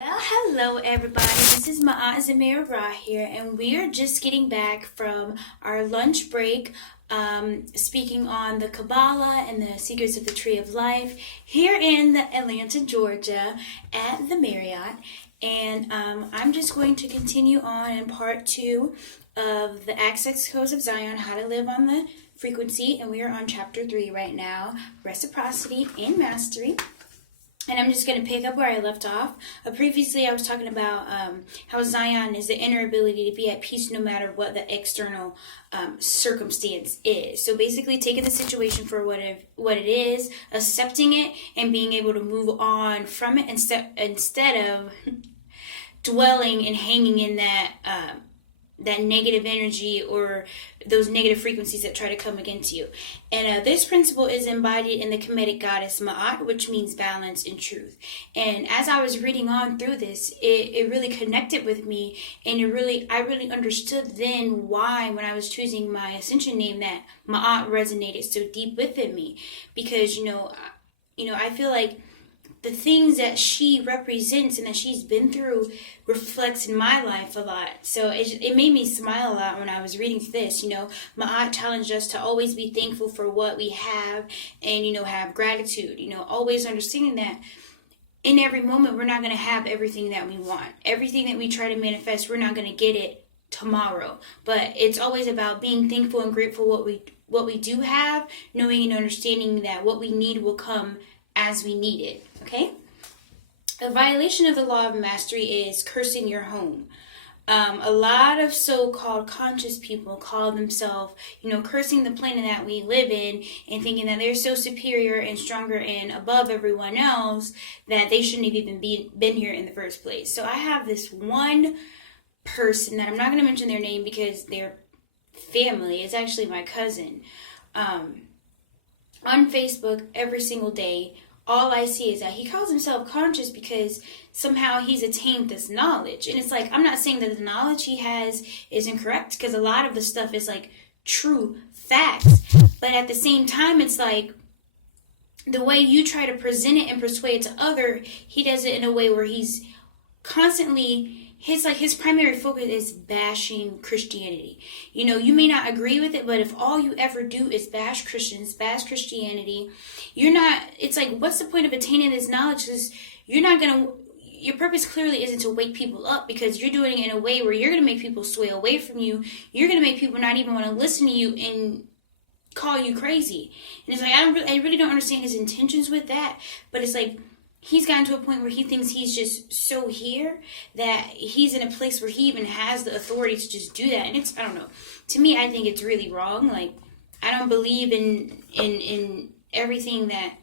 Well, hello everybody. This is my aunt Zami'Ra Ra here, and we are just getting back from our lunch break, speaking on the Kabbalah and the secrets of the Tree of Life here in the Atlanta, Georgia, at the Marriott. And I'm just going to continue on in part two of the Access Codes of Zion, how to live on the frequency, and we are on chapter 3 right now, Reciprocity and Mastery. And I'm just going to pick up where I left off. Previously, I was talking about how Zion is the inner ability to be at peace no matter what the external circumstance is. So basically, taking the situation for what it is, accepting it, and being able to move on from it instead of dwelling and hanging in that negative energy or those negative frequencies that try to come against you. And this principle is embodied in the Kemetic goddess Ma'at, which means balance and truth. And as I was reading on through this, it really connected with me, and I really understood then why, when I was choosing my ascension name, that Ma'at resonated so deep within me. Because, I feel like the things that she represents and that she's been through reflects in my life a lot. So it made me smile a lot when I was reading this. Ma'at challenged us to always be thankful for what we have and, have gratitude. Always understanding that in every moment we're not going to have everything that we want. Everything that we try to manifest, we're not going to get it tomorrow. But it's always about being thankful and grateful what we do have, knowing and understanding that what we need will come as we need it. Okay? A violation of the law of mastery is cursing your home. A lot of so-called conscious people call themselves, cursing the planet that we live in and thinking that they're so superior and stronger and above everyone else that they shouldn't have even been here in the first place. So I have this one person that I'm not going to mention their name because they're family. It's actually my cousin. On Facebook every single day, all I see is that he calls himself conscious because somehow he's attained this knowledge. And it's like, I'm not saying that the knowledge he has is incorrect, because a lot of the stuff is like true facts. But at the same time, it's like the way you try to present it and persuade to other, he does it in a way where he's constantly, his primary focus is bashing Christianity. You may not agree with it, but if all you ever do is bash Christians, bash Christianity, it's like, what's the point of attaining this knowledge? Because your purpose clearly isn't to wake people up, because you're doing it in a way where you're going to make people sway away from you. You're going to make people not even want to listen to you and call you crazy. And it's like, I really don't understand his intentions with that, but it's like, he's gotten to a point where he thinks he's just so here that he's in a place where he even has the authority to just do that. And I don't know. To me, I think it's really wrong. Like, I don't believe in everything that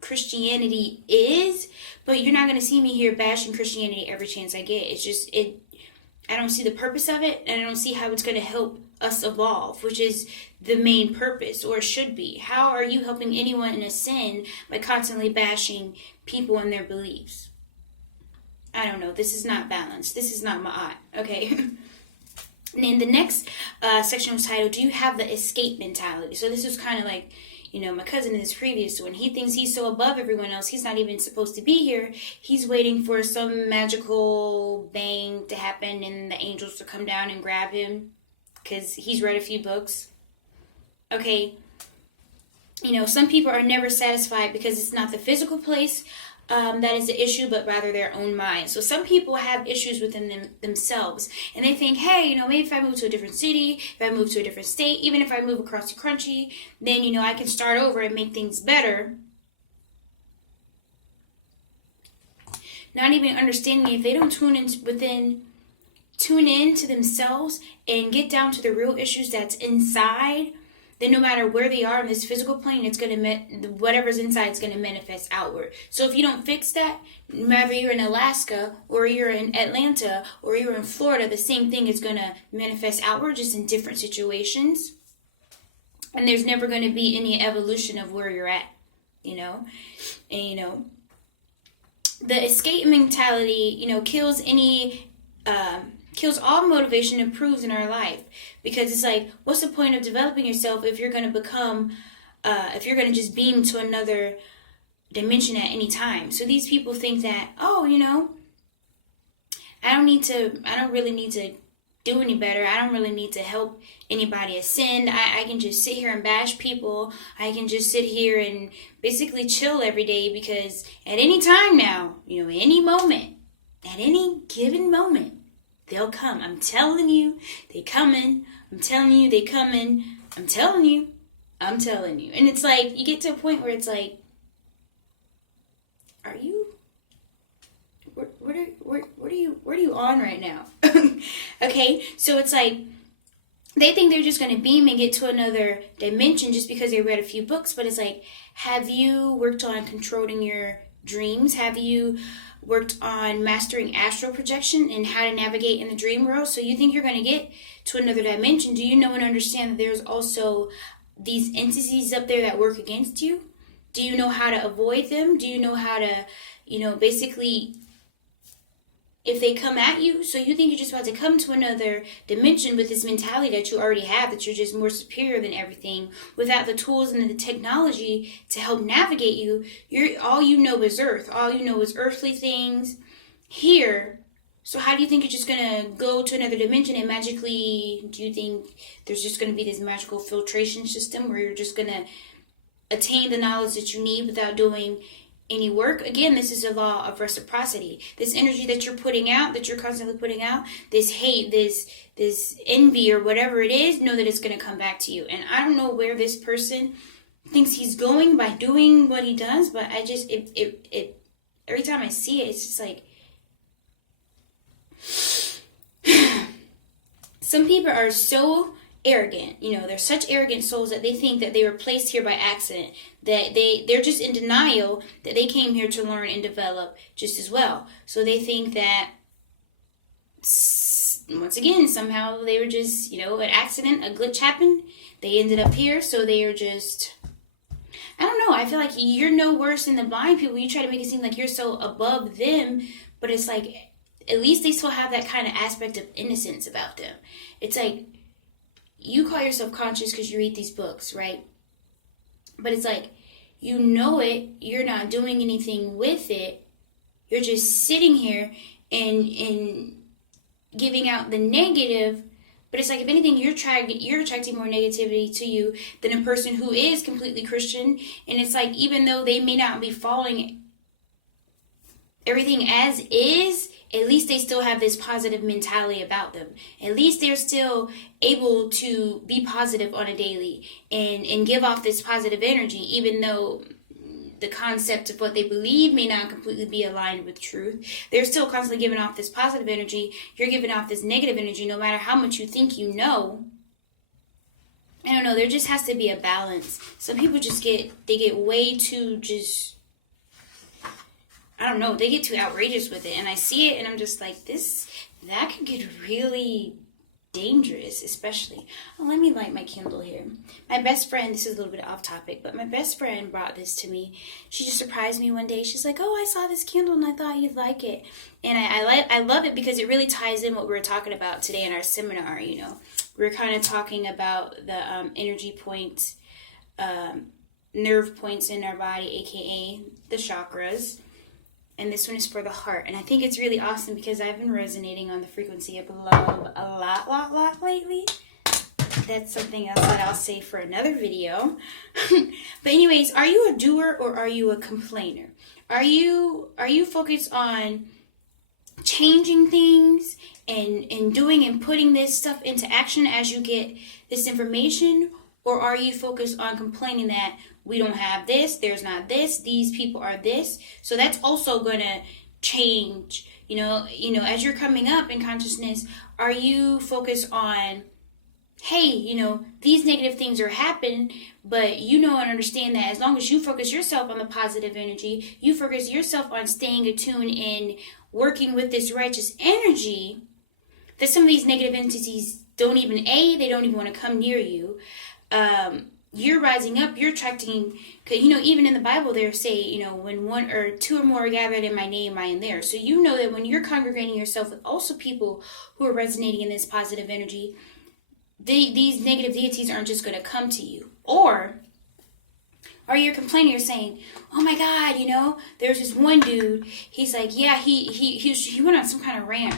Christianity is, but you're not going to see me here bashing Christianity every chance I get. I don't see the purpose of it, and I don't see how it's going to help us evolve, which is the main purpose, or should be. How are you helping anyone in a sin by constantly bashing people and their beliefs? I don't know. This is not balanced. This is not Ma'at. Okay. And then the next section was titled, Do You Have the Escape Mentality? So this was kind of like, my cousin in this previous one, he thinks he's so above everyone else, he's not even supposed to be here. He's waiting for some magical bang to happen and the angels to come down and grab him because he's read a few books. Okay, some people are never satisfied because it's not the physical place that is the issue, but rather their own mind. So some people have issues within themselves, and they think, hey, maybe if I move to a different city, if I move to a different state, even if I move across the country, then, I can start over and make things better. Not even understanding, if they don't tune in to themselves and get down to the real issues that's inside, then no matter where they are on this physical plane, it's going to whatever's inside is going to manifest outward. So if you don't fix that, whether you're in Alaska or you're in Atlanta or you're in Florida, the same thing is going to manifest outward, just in different situations. And there's never going to be any evolution of where you're at, And, the escape mentality, kills all motivation and improves in our life, because it's like, what's the point of developing yourself if you're going to just beam to another dimension at any time? So these people think that, I don't really need to do any better. I don't really need to help anybody ascend. I can just sit here and bash people. I can just sit here and basically chill every day, because at any time now, any moment, at any given moment, they'll come. I'm telling you, they coming. I'm telling you, they coming. I'm telling you. I'm telling you. And it's like, you get to a point where it's like, are you, what are you on right now? Okay, so it's like, they think they're just going to beam and get to another dimension just because they read a few books. But it's like, have you worked on controlling your dreams? Have you worked on mastering astral projection and how to navigate in the dream world? So you think you're going to get to another dimension. Do you know and understand that there's also these entities up there that work against you? Do you know how to avoid them? Do you know how to, basically, if they come at you, so you think you're just about to come to another dimension with this mentality that you already have, that you're just more superior than everything, without the tools and the technology to help navigate you. All you know is earth. All you know is earthly things here. So how do you think you're just going to go to another dimension and magically, do you think there's just going to be this magical filtration system where you're just going to attain the knowledge that you need without doing any work? Again, this is a law of reciprocity. This energy that you're putting out, that you're constantly putting out, this hate, this envy or whatever it is, know that it's going to come back to you. And I don't know where this person thinks he's going by doing what he does, but I just, every time I see it, it's just like, some people are so arrogant, they're such arrogant souls that they think that they were placed here by accident, that they're just in denial that they came here to learn and develop just as well. So they think that, once again, somehow they were just, an accident, a glitch happened, they ended up here, so they are just, I don't know, I feel like you're no worse than the blind people. You try to make it seem like you're so above them, but it's like, at least they still have that kind of aspect of innocence about them. It's like, you call yourself conscious because you read these books, right? But it's like, you know it, you're not doing anything with it, you're just sitting here and giving out the negative. But it's like, if anything, you're attracting more negativity to you than a person who is completely Christian. And it's like, even though they may not be following everything as is, at least they still have this positive mentality about them. At least they're still able to be positive on a daily and give off this positive energy, even though the concept of what they believe may not completely be aligned with truth. They're still constantly giving off this positive energy. You're giving off this negative energy, no matter how much you think you know. I don't know, there just has to be a balance. Some people just get way too they get too outrageous with it. And I see it and I'm just like, that could get really dangerous, especially. Oh, let me light my candle here. My best friend, this is a little bit off topic, but my best friend brought this to me. She just surprised me one day. She's like, oh, I saw this candle and I thought you'd like it. And I love it because it really ties in what we were talking about today in our seminar. We're kind of talking about the energy points, nerve points in our body, aka the chakras. And this one is for the heart. And I think it's really awesome because I've been resonating on the frequency of love a lot lately. That's something else that I'll say for another video. But anyways, are you a doer or are you a complainer? Are you focused on changing things and doing and putting this stuff into action as you get this information? Or are you focused on complaining that we don't have this, there's not this, these people are this? So that's also going to change. As you're coming up in consciousness, are you focused on, hey, these negative things are happening, but you know and understand that as long as you focus yourself on the positive energy, you focus yourself on staying attuned and working with this righteous energy, that some of these negative entities they don't even want to come near you. You're rising up, you're attracting, even in the Bible they say, when one or two or more are gathered in my name, I am there. So you know that when you're congregating yourself with also people who are resonating in this positive energy, these negative deities aren't just going to come to you. Or Or you're complaining, you're saying, oh my God, there's this one dude, he's like, yeah, he went on some kind of rant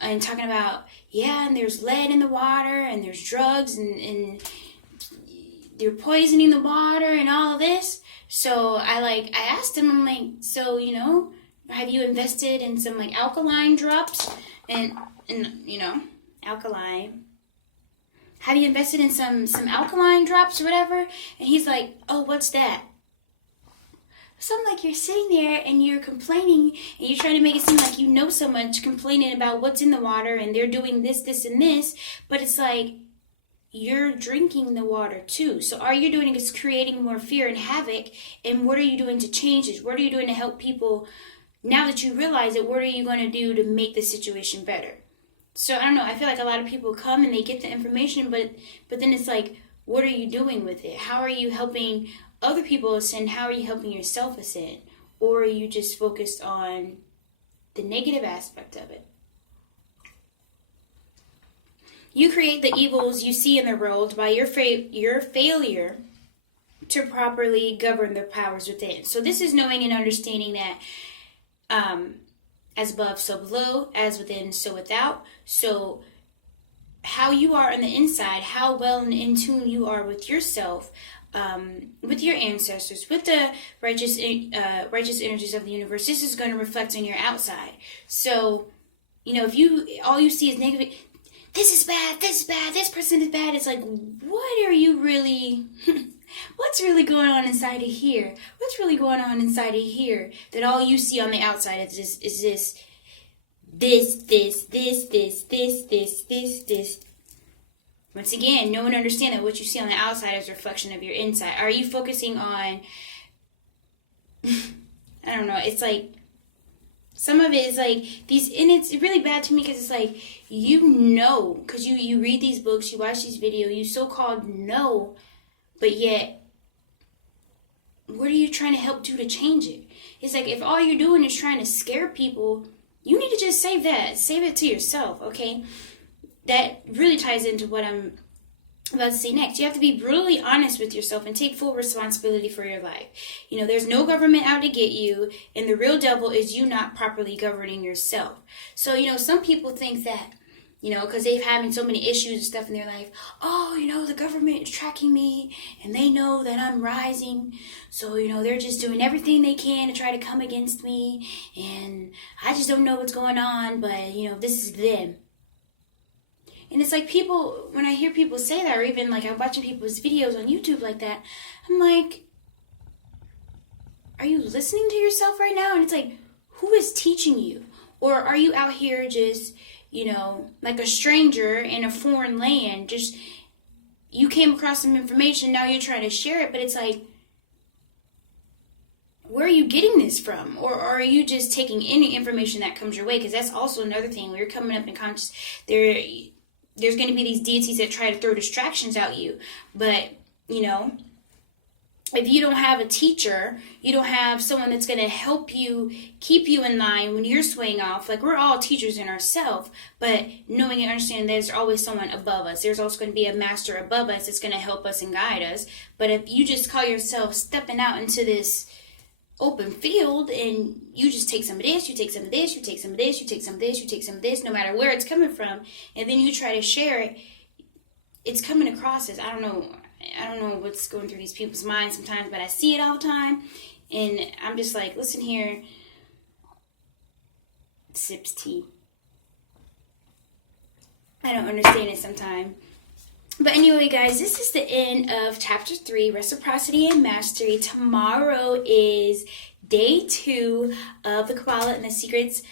and talking about, yeah, and there's lead in the water, and there's drugs, and they're poisoning the water, and all of this. So I asked him, I'm like, so, have you invested in some, like, alkaline drops, and alkaline? Have you invested in some alkaline drops or whatever? And he's like, oh, what's that? So I'm like, you're sitting there and you're complaining and you're trying to make it seem like you know so much, complaining about what's in the water and they're doing this, this, and this. But it's like, you're drinking the water too. So all you're doing is creating more fear and havoc. And what are you doing to change this? What are you doing to help people? Now that you realize it, what are you going to do to make the situation better? So I don't know, I feel like a lot of people come and they get the information, but then it's like, what are you doing with it? How are you helping other people ascend? How are you helping yourself ascend? Or are you just focused on the negative aspect of it? You create the evils you see in the world by your failure to properly govern the powers within. So this is knowing and understanding that as above, so below, as within, so without. So how you are on the inside, how well in tune you are with yourself, with your ancestors, with the righteous energies of the universe, this is going to reflect on your outside. So, if all you see is negative, this is bad, this person is bad, it's like, what are you really... What's really going on inside of here? What's really going on inside of here that all you see on the outside is this. Once again, know and understand that what you see on the outside is a reflection of your inside. Are you focusing on, I don't know, it's like, some of it is like these, and it's really bad to me because it's like, because you read these books, you watch these videos, you so-called know, but yet, what are you trying to help do to change it? It's like, if all you're doing is trying to scare people, you need to just save that. Save it to yourself, okay? That really ties into what I'm about to say next. You have to be brutally honest with yourself and take full responsibility for your life. There's no government out to get you, and the real devil is you not properly governing yourself. So, some people think that, because they've having so many issues and stuff in their life. Oh, the government is tracking me and they know that I'm rising. So, they're just doing everything they can to try to come against me. And I just don't know what's going on, but, this is them. And it's like people, when I hear people say that, or even like I'm watching people's videos on YouTube like that, I'm like, are you listening to yourself right now? And it's like, who is teaching you? Or are you out here just... like a stranger in a foreign land, just, you came across some information, now you're trying to share it, but it's like, where are you getting this from? Or are you just taking any information that comes your way? Because that's also another thing, when you're coming up in conscious, there's going to be these deities that try to throw distractions at you, but, if you don't have a teacher, you don't have someone that's going to help you, keep you in line when you're swaying off. Like, we're all teachers in ourselves, but knowing and understanding there's always someone above us. There's also going to be a master above us that's going to help us and guide us. But if you just call yourself stepping out into this open field and you just take some of this, you take some of this, you take some of this, you take some of this, you take some of this, no matter where it's coming from, and then you try to share it, it's coming across as, I don't know what's going through these people's minds sometimes, but I see it all the time, and I'm just like, listen here, sips tea. I don't understand it sometimes. But anyway, guys, this is the end of Chapter 3, Reciprocity and Mastery. Tomorrow is Day 2 of the Kabbalah and the Secrets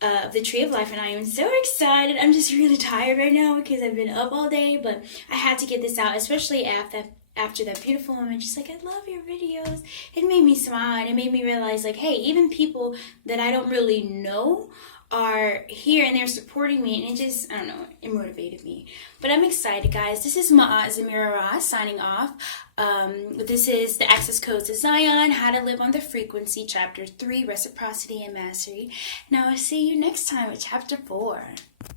of the Tree of Life, and I am so excited. I'm just really tired right now because I've been up all day, but I had to get this out, especially after that beautiful woman. She's like, I love your videos. It made me smile, and it made me realize, like, hey, even people that I don't really know are here and they're supporting me, and it just, I don't know, it motivated me. But I'm excited, guys. This is Naazir Ra signing off. This is the access code to Zion, How to Live on the Frequency, Chapter 3, Reciprocity and Mastery. Now I'll see you next time with Chapter 4.